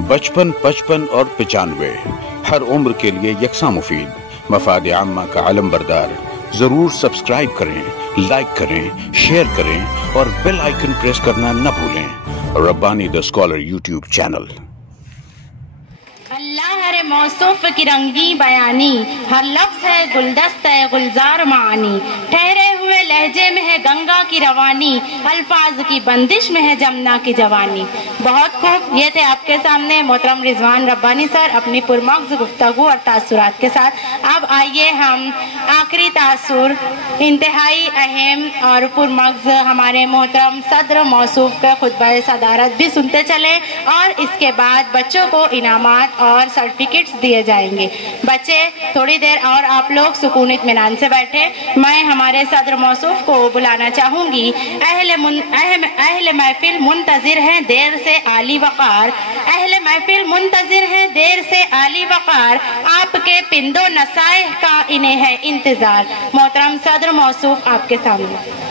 बचपन, 55 और 95 हर उम्र के लिए यकसा मुफीद। मफाद आम्मा का आलम बरदार। जरूर सब्सक्राइब करें, लाइक करें, शेयर करें और बेल आइकन प्रेस करना न भूलें। Rabbani the scholar YouTube channel. Allah हर मौसूफ की रंगी बयानी, हर लफ्ज है गुलदस्त है गुलजार मानी। ठहरे हुए लहजे में है गंगा की रवानी, अल्फाज की बंदिश में है जमुना की जवानी। बहुत खूब, ये थे आपके सामने मोहतरम रिजवान रब्बानी सर अपनी पुरमग़्ज़ गुफ्तगू और तासुरात के साथ। अब आइए हम आखिरी तासुर, इंतहाई अहम और पुरमग़्ज़ हमारे मोहतरम सदर मौसूफ का खुतबा सदारत भी सुनते चले और इसके बाद बच्चों को इनामात और सर्टिफिकेट्स दिए जाएंगे। बच्चे थोड़ी देर और आप लोग सुकून इत्मीनान से बैठे। मैं हमारे सदर मौसूफ को बुलाना चाहूंगी। अहले महफिल मुंतजिर हैं देर से आली वक़ार, अहले महफिल मुंतजिर हैं देर से आली वक़ार, आपके पिंदो नसाइह का इन्हें है इंतजार। मोहतरम सदर मौसूफ आपके सामने।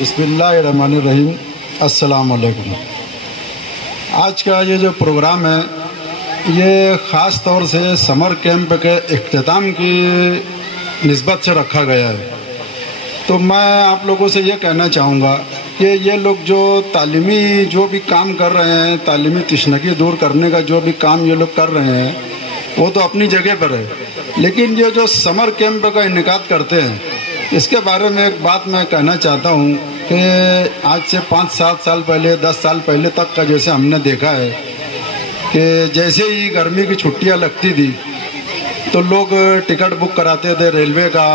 बिस्मिल्लाहिर्रहमानिर्रहीम। अस्सलाम वालेकुम। आज का ये जो प्रोग्राम है ये ख़ास तौर से समर कैंप के इख्तिताम की निस्बत से रखा गया है। तो मैं आप लोगों से ये कहना चाहूँगा कि ये लोग जो तालीमी जो भी काम कर रहे हैं, तालीमी तशनगी दूर करने का जो भी काम ये लोग कर रहे हैं वो तो अपनी जगह पर है, लेकिन ये जो समर कैंप का इनेकाद करते हैं इसके बारे में एक बात मैं कहना चाहता हूँ कि आज से 5-7 साल पहले, 10 साल पहले तक का जैसे हमने देखा है कि जैसे ही गर्मी की छुट्टियाँ लगती थी तो लोग टिकट बुक कराते थे रेलवे का,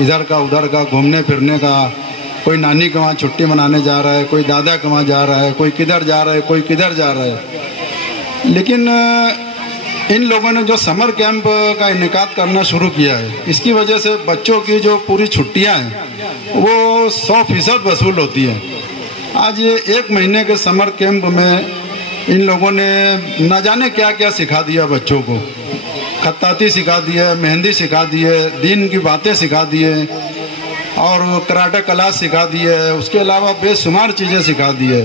इधर का उधर का, घूमने फिरने का। कोई नानी के वहाँ छुट्टी मनाने जा रहा है, कोई दादा के वहाँ जा रहा है, कोई किधर जा रहा है, कोई किधर जा रहा है। लेकिन इन लोगों ने जो समर कैंप का इनेकाद करना शुरू किया है, इसकी वजह से बच्चों की जो पूरी छुट्टियां हैं वो 100% वसूल होती है। आज ये 1 महीने के समर कैंप में इन लोगों ने न जाने क्या क्या सिखा दिया बच्चों को। खत्ताती सिखा दिया, मेहंदी सिखा दिए, दीन की बातें सिखा दिए और कराटे क्लास सिखा दिए, उसके अलावा बेशुमार चीज़ें सिखा दिए।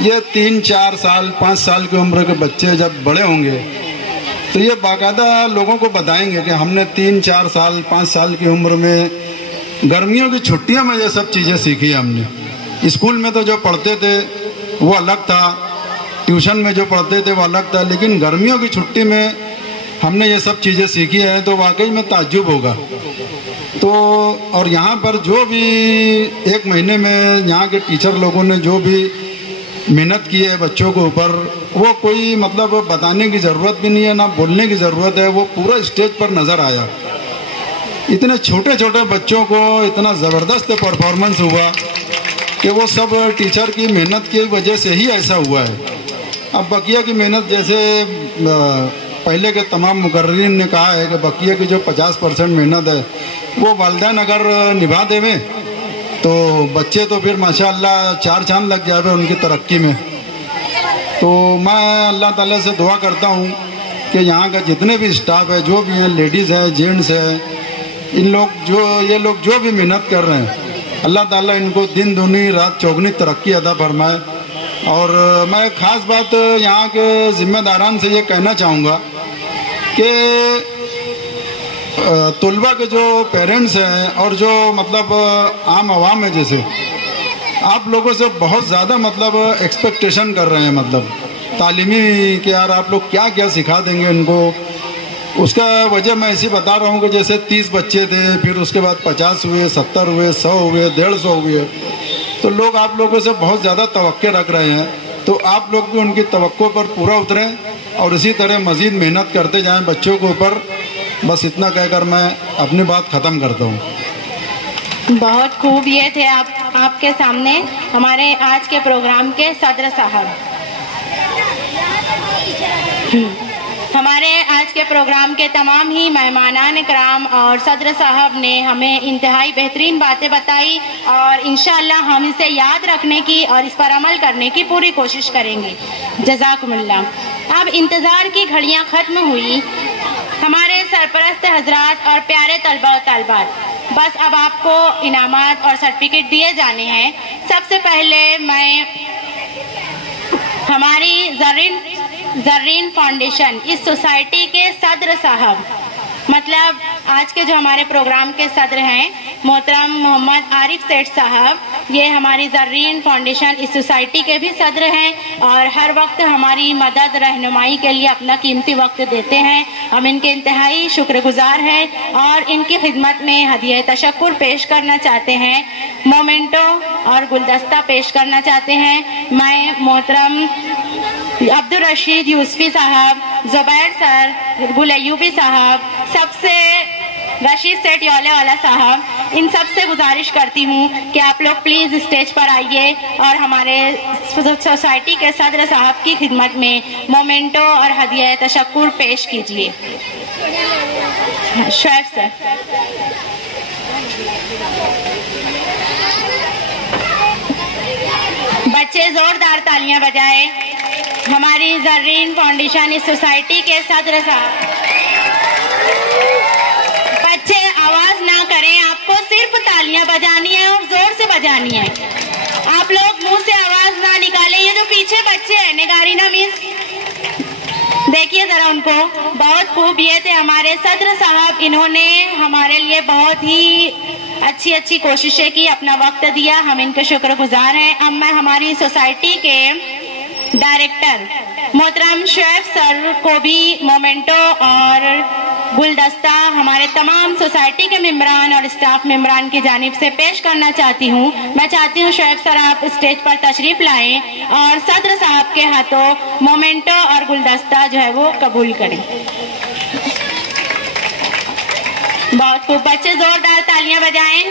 ये 3-4 साल 5 साल की उम्र के बच्चे जब बड़े होंगे तो ये बाकायदा लोगों को बताएंगे कि हमने 3-4 साल 5 साल की उम्र में गर्मियों की छुट्टियों में ये सब चीज़ें सीखी हमने। स्कूल में तो जो पढ़ते थे वो अलग था, ट्यूशन में जो पढ़ते थे वो अलग था, लेकिन गर्मियों की छुट्टी में हमने ये सब चीज़ें सीखी हैं तो वाकई में ताज्जुब होगा। तो और यहाँ पर जो भी 1 महीने में यहाँ के टीचर लोगों ने जो भी मेहनत की है बच्चों के ऊपर, वो कोई मतलब बताने की ज़रूरत भी नहीं है, ना बोलने की ज़रूरत है, वो पूरा स्टेज पर नज़र आया। इतने छोटे छोटे बच्चों को इतना ज़बरदस्त परफॉर्मेंस हुआ कि वो सब टीचर की मेहनत की वजह से ही ऐसा हुआ है। अब बकिया की मेहनत, जैसे पहले के तमाम मुकर्रिरीन ने कहा है कि बकिया की जो 50% मेहनत है वो वालिदैन अगर निभा देवे तो बच्चे तो फिर माशाअल्लाह 4 चांद लग जाए उनकी तरक्की में। तो मैं अल्लाह ताला से दुआ करता हूँ कि यहाँ का जितने भी स्टाफ है, जो भी हैं, लेडीज़ है, जेंट्स है, ये लोग जो भी मेहनत कर रहे हैं, अल्लाह ताला इनको दिन दूनी रात चौगनी तरक्की अदा फरमाए। और मैं ख़ास बात यहाँ के ज़िम्मेदारान से ये कहना चाहूँगा कि तलबा के जो पेरेंट्स हैं और जो मतलब आम आवाम है, जैसे आप लोगों से बहुत ज़्यादा मतलब एक्सपेक्टेशन कर रहे हैं, मतलब तालीमी कि यार आप लोग क्या क्या सिखा देंगे इनको। उसका वजह मैं ऐसे बता रहा हूँ कि जैसे 30 बच्चे थे, फिर उसके बाद 50 हुए, 70 हुए, 100 हुए, 150 हुए, तो लोग आप लोगों से बहुत ज़्यादा तवक्के रख रहे हैं। तो आप लोग भी उनकी तवक्को पर पूरा उतरें और इसी तरह मज़ीद मेहनत करते जाएं बच्चों के ऊपर। बस इतना कहकर मैं अपनी बात ख़त्म करता हूँ। बहुत खूब, ये थे आपके सामने हमारे आज के प्रोग्राम के सदर साहब। हमारे आज के प्रोग्राम के तमाम ही मेहमानान इकराम और सदर साहब ने हमें इंतहाई बेहतरीन बातें बताई और इंशाअल्लाह हम इसे याद रखने की और इस पर अमल करने की पूरी कोशिश करेंगे। जज़ाकुमुल्लाह। अब इंतज़ार की घड़ियां ख़त्म हुई। हमारे सरपरस्त हजरात और प्यारे तलबा और तलबात, बस अब आपको इनामात और सर्टिफिकेट दिए जाने हैं। सबसे पहले मैं हमारी जर्रीन फाउंडेशन इस सोसाइटी के सदर साहब, मतलब आज के जो हमारे प्रोग्राम के सदर हैं मोहतरम मोहम्मद आरिफ सेठ साहब, ये हमारी जर्रीन फाउंडेशन इस सोसाइटी के भी सदर हैं और हर वक्त हमारी मदद रहनुमाई के लिए अपना कीमती वक्त देते हैं। हम इनके इंतहाई शुक्रगुजार हैं और इनकी खिदमत में हदिया तशक्कुर पेश करना चाहते हैं, मोमेंटो और गुलदस्ता पेश करना चाहते हैं। मैं मोहतरम अब्दुल रशीद यूसुफी साहब, जुबैर सर, गुल अयूबी साहब, सबसे रशीद सेठ योले वाला साहब, इन सब से गुजारिश करती हूँ कि आप लोग प्लीज स्टेज पर आइए और हमारे सोसाइटी के सदर साहब की खिदमत में मोमेंटो और हदिया तशक्कुर पेश कीजिए। शोएब सर। बच्चे जोरदार तालियां बजाएं। हमारी जर्रीन फाउंडेशन इस सोसाइटी के सदर साहब। बच्चे आवाज ना करें, आपको सिर्फ तालियां बजानी है और जोर से बजानी है। आप लोग मुंह से आवाज ना निकालें। ये जो पीछे बच्चे हैं, निगारीना मिस, देखिए जरा उनको, बहुत खूब। ये थे हमारे सदर साहब, इन्होंने हमारे लिए बहुत ही अच्छी कोशिशें की, अपना वक्त दिया, हम इनके शुक्रगुजार हैं। अब मैं हमारी सोसाइटी के डायरेक्टर मोहतरम शोएब सर को भी मोमेंटो और गुलदस्ता हमारे तमाम सोसाइटी के मेंबरान और स्टाफ मेंबरान की जानिब से पेश करना चाहती हूँ। मैं चाहती हूँ शोएब सर आप स्टेज पर तशरीफ लाएं और सदर साहब के हाथों मोमेंटो और गुलदस्ता जो है वो कबूल करें। बहुत खूब, बच्चे जोरदार तालियां बजाएं।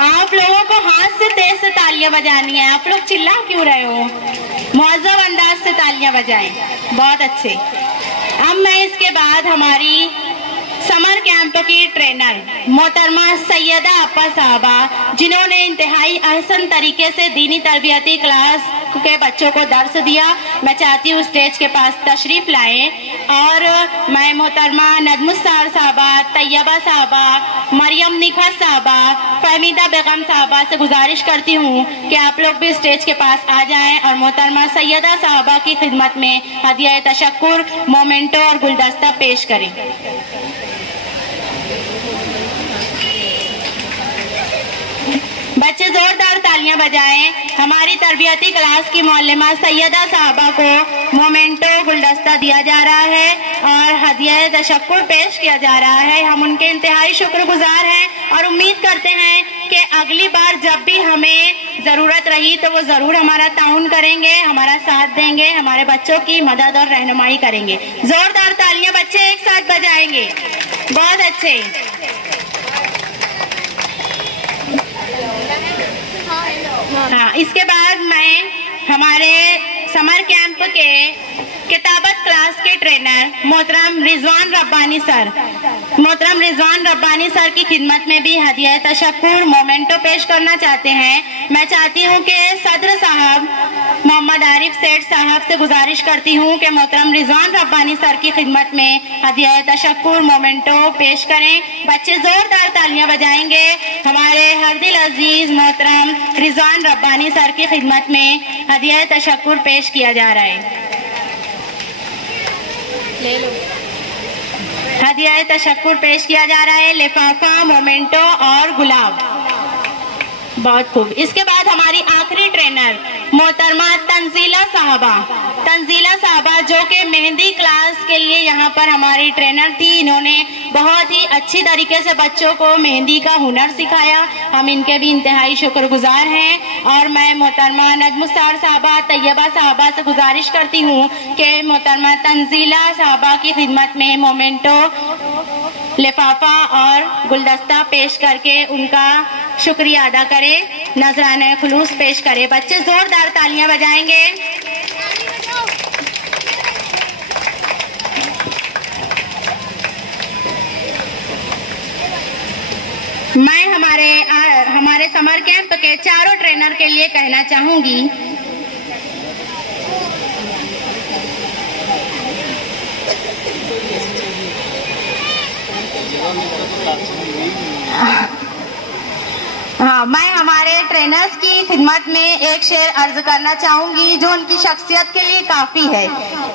आप लोगों को हाथ से तेज से तालियां बजानी है, आप लोग चिल्ला क्यों रहे हो? मुअज्जब अंदाज से तालियां बजाएं। बहुत अच्छे। अब मैं इसके बाद हमारी समर कैंप की ट्रेनर मोहतरमा सैयदा अपा साहबा, जिन्होंने इंतहाई अहसन तरीके से दीनी तरबियती क्लास के बच्चों को दर्स दिया, मैं चाहती हूँ स्टेज के पास तशरीफ लाएं। और मैं मोहतरमा नजमुस्सार साहबा, तैयबा साहबा, मरियम निखत साहबा, फहमीदा बेगम साहबा से गुजारिश करती हूँ कि आप लोग भी स्टेज के पास आ जाएं और मोहतरमा सैयदा साहबा की खिदमत में हदिया तशक्कुर, मोमेंटो और गुलदस्ता पेश करें। बच्चे जोरदार तालियां बजाएं। हमारी तरबियती क्लास की मौलमा सैयदा साहबा को मोमेंटो गुलदस्ता दिया जा रहा है और हदिया तशक्कुर पेश किया जा रहा है। हम उनके इंतहाई शुक्रगुजार हैं और उम्मीद करते हैं कि अगली बार जब भी हमें जरूरत रही तो वो जरूर हमारा ताउन करेंगे, हमारा साथ देंगे, हमारे बच्चों की मदद और रहनुमाई करेंगे। जोरदार तालियां बच्चे एक साथ बजाएंगे। बहुत अच्छे। हाँ, इसके बाद मैं हमारे समर कैंप के किताबत क्लास के ट्रेनर मोहतरम रिजवान रब्बानी सर की खिदमत में भी हदिया तशक्कुर मोमेंटो पेश करना चाहते हैं। मैं चाहती हूँ कि सदर साहब मोहम्मद आरिफ सेठ साहब से गुजारिश करती हूँ कि मोहतरम रिजवान रब्बानी सर की खिदमत में हदिया तशक्कुर मोमेंटो पेश करें। बच्चे जोरदार तालियां बजाएंगे। हमारे हरदिल अजीज मोहतरम रिजवान रब्बानी सर की खिदमत में हदिया तशक्कुर पेश किया जा रहा है। ले लो। हदिया तशक्कुर पेश किया जा रहा है, लिफाफा, मोमेंटो और गुलाब। बहुत खूब। इसके बाद हमारी आखिरी ट्रेनर मोहतरमा तंजीला साहबा जो कि मेहंदी क्लास के लिए यहाँ पर हमारी ट्रेनर थी। इन्होंने बहुत ही अच्छी तरीके से बच्चों को मेहंदी का हुनर सिखाया, हम इनके भी इंतहाई शुक्रगुजार हैं। और मैं मोहतरमा नजमुस्सार साहबा, तैयबा साहबा से गुजारिश करती हूँ कि मोहतरमा तंजीला साहबा की खिदमत में मोमेंटो, लिफाफा और गुलदस्ता पेश करके उनका शुक्रिया अदा करें, नजराने खुलूस पेश करें। बच्चे जोरदार तालियां बजाएंगे। मैं हमारे समर कैंप के चारों ट्रेनर के लिए कहना चाहूंगी हाँ, मैं हमारे ट्रेनर्स की खिदमत में एक शेर अर्ज करना चाहूंगी जो उनकी शख्सियत के लिए काफी है।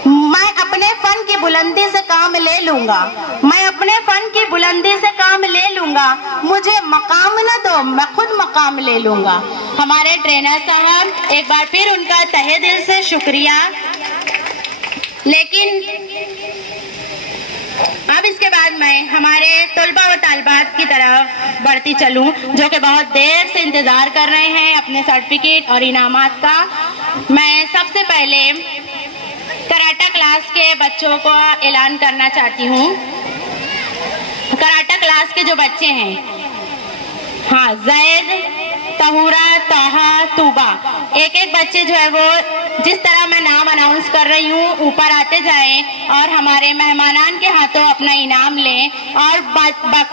मैं अपने फन की बुलंदी से काम ले लूंगा, मैं अपने फन की बुलंदी से काम ले लूंगा, मुझे मकाम न दो मैं खुद मकाम ले लूंगा। हमारे ट्रेनर साहब, एक बार फिर उनका तहे दिल से शुक्रिया। लेकिन अब इसके बाद मैं हमारे तलबा व तालिबात की तरफ बढ़ती चलूं जो कि बहुत देर से इंतजार कर रहे हैं अपने सर्टिफिकेट और इनामात का। मैं सबसे पहले कराटा क्लास के बच्चों को ऐलान करना चाहती हूं। कराटा क्लास के जो बच्चे हैं, हाँ, जैद, तहूरा, ताहा, तूबा, एक एक बच्चे जो है वो जिस तरह मैं नाम अनाउंस कर रही हूँ ऊपर आते जाएं और हमारे मेहमानान के हाथों अपना इनाम लें। और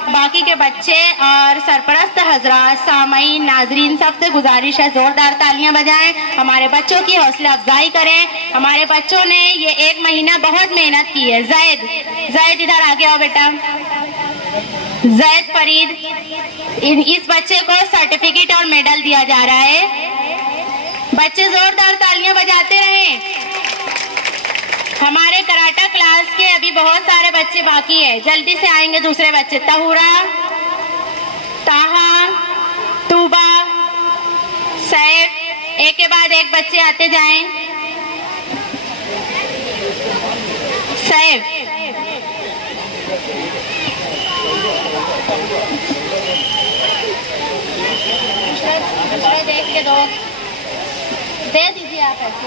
बाकी के बच्चे और सरपरस्त हजरात, सामईन, नाजरीन, सबसे गुजारिश है जोरदार तालियां बजाएं, हमारे बच्चों की हौसला अफजाई करें। हमारे बच्चों ने ये 1 महीना बहुत मेहनत की है। जैद इधर आ गया बेटा, जैद फरीद, इस बच्चे को सर्टिफिकेट और मेडल दिया जा रहा है। बच्चे जोरदार तालियां बजाते रहें। हमारे कराटा क्लास के अभी बहुत सारे बच्चे बाकी है, जल्दी से आएंगे दूसरे बच्चे। तहूरा, ताहा, तूबा, सैफ, एक के बाद एक बच्चे आते जाएं। सैफ, देख के दे दीजिए आप ऐसे।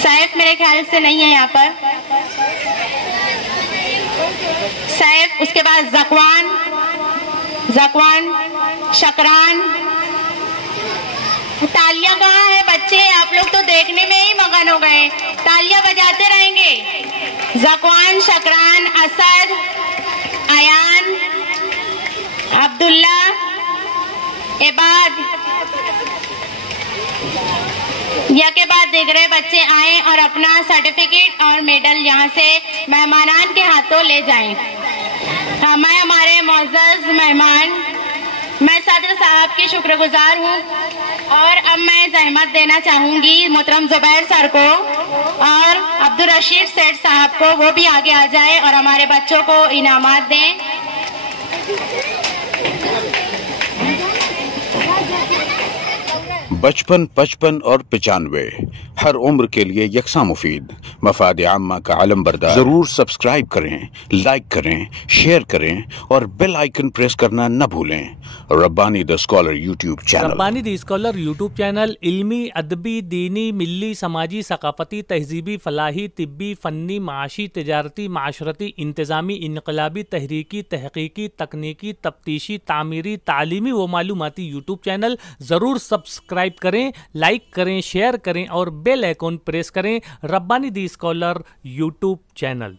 सैफ मेरे ख्याल से नहीं है यहाँ पर। सैफ, उसके बाद जकवान, शकरान। तालियां कहाँ है बच्चे? आप लोग तो देखने में ही मगन हो गए, तालियां बजाते रहेंगे। जकवान, शकरान, असद, अयान, अब्दुल्ला, एबाद, या के बाद देख रहे बच्चे आए और अपना सर्टिफिकेट और मेडल यहाँ से मेहमानान के हाथों ले जाएं। हाँ, मैं हमारे मौजूद मेहमान, मैं सदर साहब की शुक्रगुजार हूँ और अब मैं जहमत देना चाहूंगी मोहतरम जुबैर सर को और अब्दुल रशीद सेठ साहब को, वो भी आगे आ जाए और हमारे बच्चों को इनामात दें। बचपन, 55 और 95 हर उम्र के लिए यकसा मुफीद। मफाद आम्मा का आलम बरदार। जरूर सब्सक्राइब करें, लाइक करें, शेयर करें और बेल आइकन प्रेस करना न भूलें। Rabbani the scholar YouTube channel. Rabbani the scholar YouTube channel इल्मी, अदबी, दीनी, मिल्ली, समाजी, सकाफती, तहजीबी, फलाही, तिब्बी, फन्नी, माशी, तिजारती, माशरती, इंतजामी, इनकलाबी, तहरीकी, तहकीकी, तकनीकी, तफ्तीशी, तामीरी, तालीमी व मालूमाती यूट्यूब चैनल। ज़रूर सब्सक्राइब करें, लाइक करें, शेयर करें और बेल आइकन प्रेस करें। Rabbani the scholar YouTube channel.